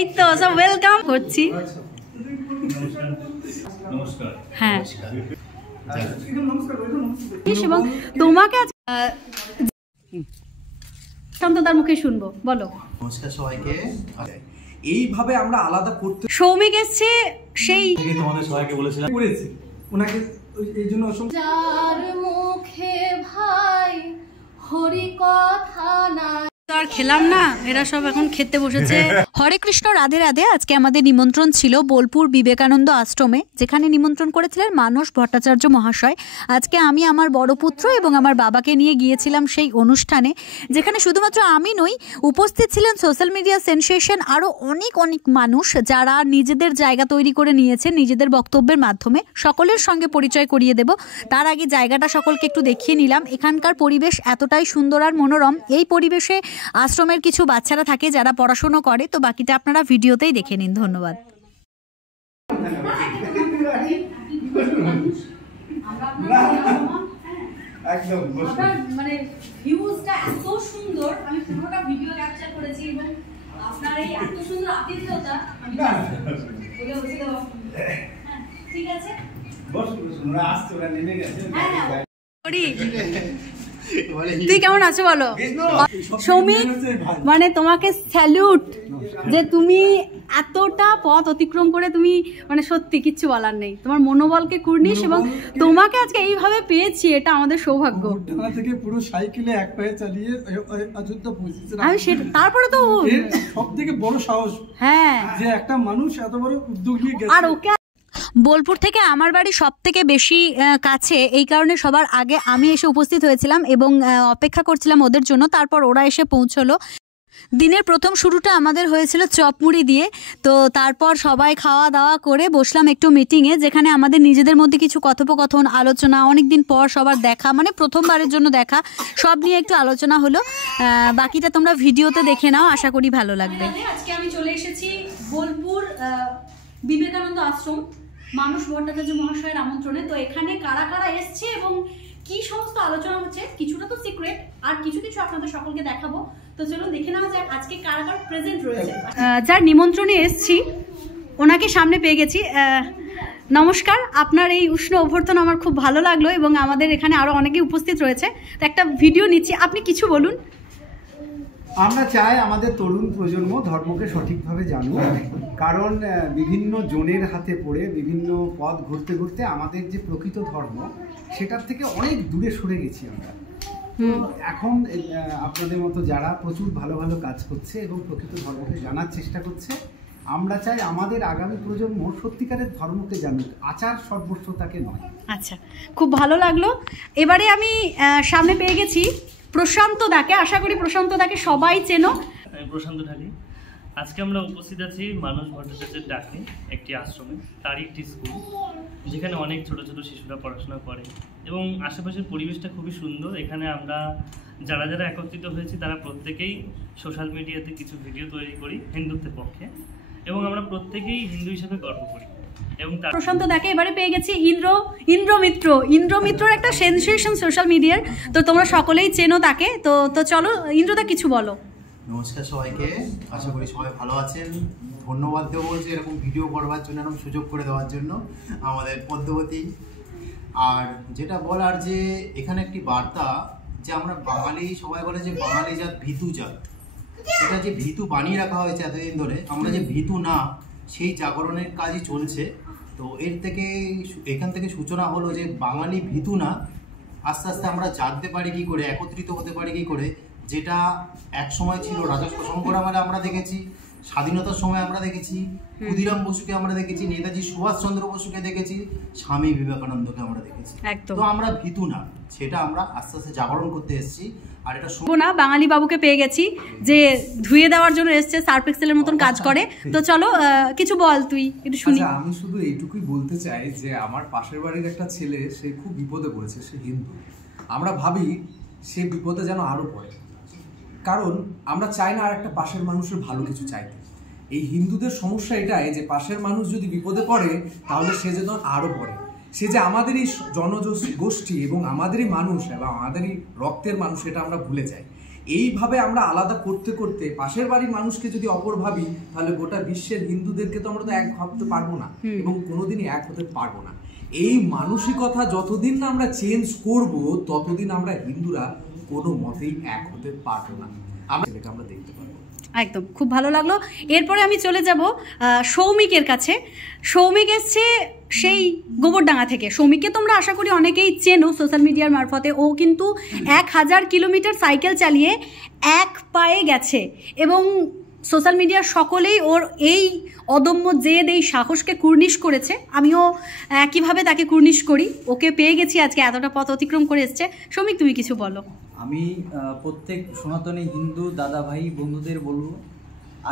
Welcome করছি। হ্যাঁ, এবং তোমাকে শান্ততার মুখে শুনবো। বলো। নমস্কার সবাইকে। এইভাবে আমরা আলাদা করতে সৌমিক এসছে, সেই তোমাদের সবাইকে বলেছিলাম করেছি ওনাকে, এই জন্য যার মুখে ভাই হরি কথা না আর খেলাম না, এরা সব এখন খেতে বসেছে। হরে কৃষ্ণ, রাধে রাধে। আজকে আমাদের নিমন্ত্রণ ছিল বোলপুর বিবেকানন্দ আশ্রমে, যেখানে নিমন্ত্রণ করেছিলেন মানস ভট্টাচার্য মহাশয়। আজকে আমি আমার বড় পুত্র এবং আমার বাবাকে নিয়ে গিয়েছিলাম সেই অনুষ্ঠানে, যেখানে শুধুমাত্র আমি নই, উপস্থিত ছিলেন সোশ্যাল মিডিয়া সেনসেশন আরও অনেক অনেক মানুষ, যারা নিজেদের জায়গা তৈরি করে নিয়েছে নিজেদের বক্তব্যের মাধ্যমে। সকলের সঙ্গে পরিচয় করিয়ে দেব, তার আগে জায়গাটা সকলকে একটু দেখিয়ে নিলাম। এখানকার পরিবেশ এতটাই সুন্দর আর মনোরম। এই পরিবেশে আশ্রমের কিছু বাচ্চারা থাকে যারা পড়াশোনা করে, তো বাকিটা আপনারা ভিডিওতেই দেখে নিন। ধন্যবাদ। মানে ভিউজটা এত সুন্দর, আমি পুরোটা ভিডিও ক্যাপচার করেছি এবং আপনার এই এত সুন্দর আতিথ্যতা আমি বলে বসে দেব। ঠিক আছে, বসুন, আসছে, ওরা নেমে গেছে। তুই কেমন আছো বলো সৌমিক? মানে তোমাকে স্যালুট, যে তুমি এতটা পথ অতিক্রম করে তুমি মানে সত্যি কিচ্ছু বলার নেই, তোমার মনোবলকে কুর্নিশ, এবং তোমাকে আজকে এইভাবে পেয়েছি, এটা আমাদের সৌভাগ্য। থেকে পুরো সাইকেলে এক পায়ে চালিয়ে অযোধ্যা পৌঁছেছে আমি সেটা, তারপরে তো সব থেকে বড় সাহস, হ্যাঁ, যে একটা মানুষ এত বড় উদ্যোগ নিয়ে গেছে। আর ওকে বোলপুর থেকে আমার বাড়ি সব থেকে বেশি কাছে, এই কারণে সবার আগে আমি এসে উপস্থিত হয়েছিলাম এবং অপেক্ষা করছিলাম ওদের জন্য। তারপর ওরা এসে পৌঁছলো। দিনের প্রথম শুরুটা আমাদের হয়েছিল চপমুড়ি দিয়ে, তো তারপর সবাই খাওয়া দাওয়া করে বসলাম একটু মিটিংয়ে, যেখানে আমাদের নিজেদের মধ্যে কিছু কথোপকথন, আলোচনা, অনেকদিন পর সবার দেখা, মানে প্রথমবারের জন্য দেখা, সব নিয়ে একটু আলোচনা হলো। বাকিটা তোমরা ভিডিওতে দেখে নাও, আশা করি ভালো লাগবে। আজকে আমি চলে এসেছি বোলপুর বিবেকানন্দ আশ্রম মানস ভট্টাচার্য মহাশয়ের আমন্ত্রণে। তো এখানে কারা কারা এসছে এবং কি সমস্ত আলোচনা হচ্ছে, কিছুটা তো সিক্রেট, আর কিছু কিছু আপনাদের সকলকে দেখাবো। তো চলুন দেখে নেওয়া যাক আজকে কারা কারা প্রেজেন্ট রয়েছে। যার নিমন্ত্রণে এসছি ওনাকে সামনে পেয়ে গেছি। নমস্কার, আপনার এই উষ্ণ অভ্যর্থনা আমার খুব ভালো লাগলো এবং আমাদের এখানে আরো অনেকেই উপস্থিত রয়েছে। তো একটা ভিডিও নিচ্ছি, আপনি কিছু বলুন। আমরা চাই আমাদের তরুণ প্রজন্ম ধর্মকে সঠিকভাবে জানুক, কারণ বিভিন্ন জনের হাতে পড়ে বিভিন্ন পথ ঘুরতে ঘুরতে আমাদের যে প্রকৃত ধর্ম সেটার থেকে অনেক দূরে সরে গেছি আমরা। এখন আপনাদের মতো যারা প্রচুর ভালো ভালো কাজ করছে এবং প্রকৃত ধর্মকে জানার চেষ্টা করছে, আমরা চাই আমাদের আগামী প্রজন্ম সত্যিকারের ধর্মকে জানুক, আচার সর্বস্বতাকে নয়। আচ্ছা, খুব ভালো লাগলো। এবারে আমি সামনে পেয়ে গেছি প্রশান্ত দাকে। আশা করি প্রশান্ত দাকে সবাই চেনো। প্রশান্ত ঢালি। আজকে আমরা উপস্থিত আছি মানস ভট্টাচার্যের ডাকে একটি আশ্রমে, তারই একটি স্কুল, যেখানে অনেক ছোট ছোট শিশুরা পড়াশোনা করে এবং আশেপাশের পরিবেশটা খুবই সুন্দর। এখানে আমরা যারা যারা একত্রিত হয়েছি তারা প্রত্যেকেই সোশ্যাল মিডিয়াতে কিছু ভিডিও তৈরি করি হিন্দুত্বের পক্ষে, এবং আমরা প্রত্যেকেই হিন্দু হিসেবে গর্ব করি। এবং প্রশান্ত দাকে এবারে পেয়ে গেছি ইন্দ্রমিত্রর একটা সেনসেশন সোশ্যাল মিডিয়ার, তো তোমরা সকলেই চেনো তাকে। তো চলো ইন্দ্রদা কিছু বলো। নমস্কার সবাইকে, আশা করি সবাই ভালো আছেন। ধন্যবাদ দেবো যে এরকম ভিডিও করবার জন্য, এরকম সুযোগ করে দেওয়ার জন্য আমাদের পদ্মবতী। আর যেটা বলার যে এখানে একটি বার্তা, যে আমরা বাঙালি, সবাই বলে যে বাঙালি জাত ভীতু জাত, এটা যে ভীতু বানিয়ে রাখা হয়েছে এতদিন ধরে, আমরা যে ভীতু না, সেই জাগরণের কাজই চলছে। তো এখান থেকে সূচনা হলো যে বাঙালি ভীতু না, আস্তে আস্তে আমরা জানতে পারি কি করে, একত্রিত হতে পারি কি করে, যেটা এক সময় ছিল রাজস্ব সংগ্রামে আমরা দেখেছি, স্বাধীনতার সময় আমরা দেখেছি, ক্ষুদিরাম বসুকে আমরা দেখেছি, নেতাজি সুভাষচন্দ্র বসুকে দেখেছি, স্বামী বিবেকানন্দকে আমরা দেখেছি। তো আমরা ভীতু না, সেটা আমরা আস্তে আস্তে জাগরণ করতে এসেছি। আর এটা না, বাঙালি বাবুকে পেয়ে গেছি যে ধুয়ে দেওয়ার জন্য এসছে, সার্ফ এক্সেলের মতন কাজ করে। তো চলো কিছু বল, তুই একটু শুনি। আমি শুধু এইটুকুই বলতে চাই যে আমার পাশের বাড়ির একটা ছেলে, সে খুব বিপদে পড়েছে, সে হিন্দু। আমরা ভাবি সে বিপদে যেন আরো পড়ে, কারণ আমরা চাই না আর একটা পাশের মানুষের ভালো কিছু চাইতে। এই হিন্দুদের সমস্যা এটাই যে পাশের মানুষ যদি বিপদে পড়ে তাহলে সে যেন আরো পড়ে। সে যে আমাদেরই জনগোষ্ঠী এবং আমাদেরই মানুষ এবং আমাদেরই রক্তের মানুষ, এটা আমরা ভুলে যাই। এইভাবে আমরা আলাদা করতে করতে পাশের বাড়ির মানুষকে যদি অপর ভাবি, তাহলে গোটা বিশ্বের হিন্দুদেরকে তো আমরা তো এক ভাবতে পারবো না এবং কোনোদিনই এক হতে পারবো না। এই মানসিকতা যতদিন না আমরা চেঞ্জ করব, ততদিন আমরা হিন্দুরা কোনো মতেই এক হতে পারবো না। আমরা দেখতে পারবো। একদম খুব ভালো লাগলো। এরপরে আমি চলে যাব সৌমিকের কাছে। সৌমিক এসছে সেই গোবরডাঙ্গা থেকে। সৌমিককে তোমরা আশা করি অনেকেই চেনো সোশ্যাল মিডিয়ার মারফতে। ও কিন্তু 1000 কিলোমিটার সাইকেল চালিয়ে এক পায়ে গেছে এবং সোশ্যাল মিডিয়ার সকলেই ওর এই অদম্য জেদ, এই সাহসকে কুর্নিশ করেছে। আমিও একইভাবে তাকে কুর্নিশ করি। ওকে পেয়ে গেছি আজকে, এতটা পথ অতিক্রম করে এসছে। সৌমিক, তুমি কিছু বলো। আমি প্রত্যেক সনাতনী হিন্দু দাদা ভাই বন্ধুদের বলবো,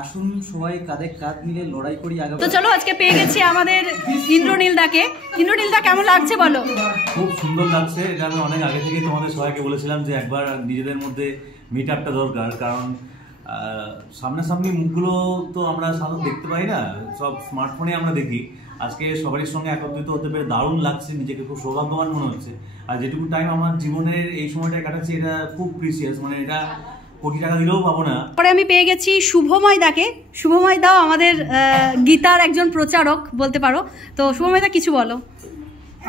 আসুন সবাই কাঁধে কাঁধ মিলে লড়াই করি আগে। তো চলো, আজকে পেয়ে গেছি আমাদের ইন্দ্রনীল দাকে। ইন্দ্রনীল দা, কেমন লাগছে বলো? খুব সুন্দর লাগছে। এটা আমি অনেক আগে থেকেই তোমাদের সবাইকে বলেছিলাম যে একবার নিজেদের মধ্যে মিট আপটা দরকার, কারণ সামনাসামনি মুখগুলো তো আমরা সাধারণত দেখতে পাই না, সব স্মার্টফোনে আমরা দেখি। আজকে সবারই সঙ্গে একত্রিত হতে পেরে দারুণ লাগছে, নিজেকে খুব সৌভাগ্যবান মনে হচ্ছে। আর যেটুকু টাইম আমার জীবনের এই সময়টা কাটাচ্ছি, এটা খুব প্রিসিয়াস, মানে এটা কোটি টাকা দিলেও পাবো না। পরে আমি পেয়ে গেছি শুভময় দাকে। শুভময় দাও আমাদের গীতার একজন প্রচারক বলতে পারো। তো শুভময় দা, কিছু বলো।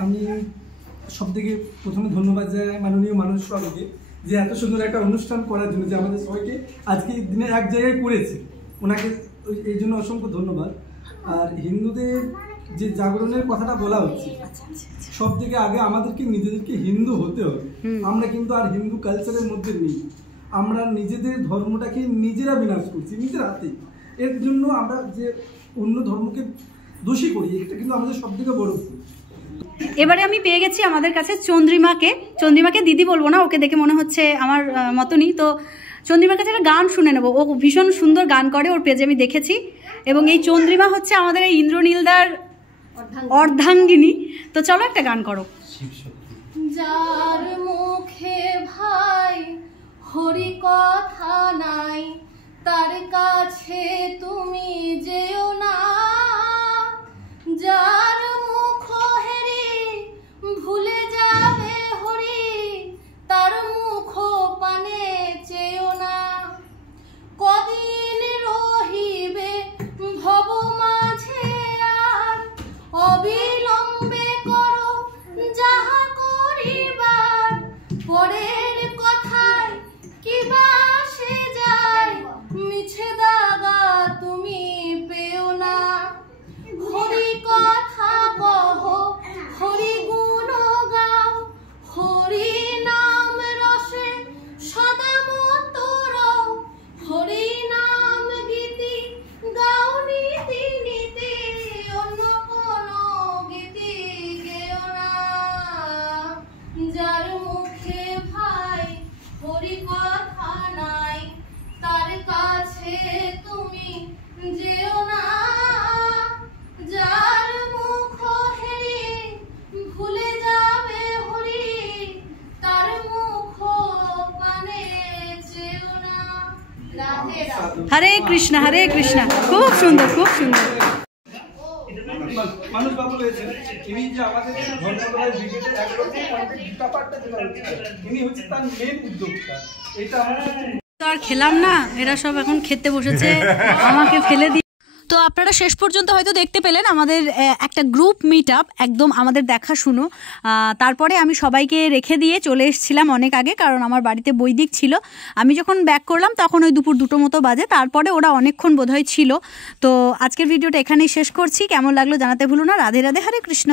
আমি সব থেকে প্রথমে ধন্যবাদ জানাই মাননীয় মানুষ সভাকে, যে এত সুন্দর একটা অনুষ্ঠান করার জন্য, যে আমাদের সবাইকে আজকে দিনে এক জায়গায় করেছে, ওনাকে এই জন্য অসংখ্য ধন্যবাদ। আর হিন্দুদের যে জাগরণের কথাটা বলা হচ্ছে, সব থেকে আগে আমাদেরকে নিজেদেরকে হিন্দু হতে হবে। আমরা কিন্তু আর হিন্দু কালচারের মধ্যে নেই। আমরা নিজেদের ধর্মটাকে নিজেরা বিনাশ করছি নিজের হাতে। এর জন্য আমরা যে অন্য ধর্মকে দোষী করি, এটা কিন্তু আমাদের সব থেকে বড় ভুল। এবারে আমি পেয়ে গেছি আমাদের কাছে চন্দ্রিমাকে। চন্দ্রিমাকে দিদি বলবো না, ওকে দেখে মনে হচ্ছে আমার মতনই। তো চন্দ্রিমার কাছে একটা গান শুনে নেবো। ও ভীষণ সুন্দর গান করে, ওর পেজে আমি দেখেছি। এবং এই চন্দ্রিমা হচ্ছে আমাদের এই ইন্দ্রনীলদার অর্ধাঙ্গিনী। তো চলো একটা গান করো। যার মুখে ভাই হরি কথা নাই, তার কাছে তুমি যেও না। যার মুখ হেরি ভুলে যাবে হরি, তার মুখ পানে চেও না। কদিন রহিবে ভব মাঝে, আর অবিলম্বে করো যাহা করিবার। পরের কথায় কিবা সে যায়, মিছে দাগা তুমি পেও না। হরি কথা কহ, হরি গুণ গাও, হরি নাম রসে সদা মত রও। হরি নাম গীতি গাও নীতি নীতি, অন্য কোন গীতি গেও না। যার মুখে ভাই হরি কথা নাই, তার কাছে তুমি যেও না। যার মুখ হেরি ভুলে যাবে হরি, তার মুখ পানে চেও না। রাধে রাধে। হরে কৃষ্ণ, হরে কৃষ্ণ। খুব সুন্দর, খুব সুন্দর। মানুষ বাবু রয়েছেন, ইনি যে আমাদের ধর্মতলায় ব্রিগেডের একরকম গীতা পাঠটা যেটা হচ্ছে, ইনি হচ্ছে তার মেন উদ্যোক্তা। এটা আমাদের তো আর খেলাম না, এরা সব এখন খেতে বসেছে, আমাকে ফেলে দিয়ে। তো আপনারা শেষ পর্যন্ত হয়তো দেখতে পেলেন আমাদের একটা গ্রুপ মিট আপ, একদম আমাদের দেখা শুনো। তারপরে আমি সবাইকে রেখে দিয়ে চলে এসেছিলাম অনেক আগে, কারণ আমার বাড়িতে বৈদিক ছিল। আমি যখন ব্যাক করলাম তখন ওই দুপুর 2টো মতো বাজে। তারপরে ওরা অনেকক্ষণ বোধহয় ছিল। তো আজকের ভিডিওটা এখানেই শেষ করছি। কেমন লাগলো জানাতে ভুলো না। রাধে রাধে, হরে কৃষ্ণ।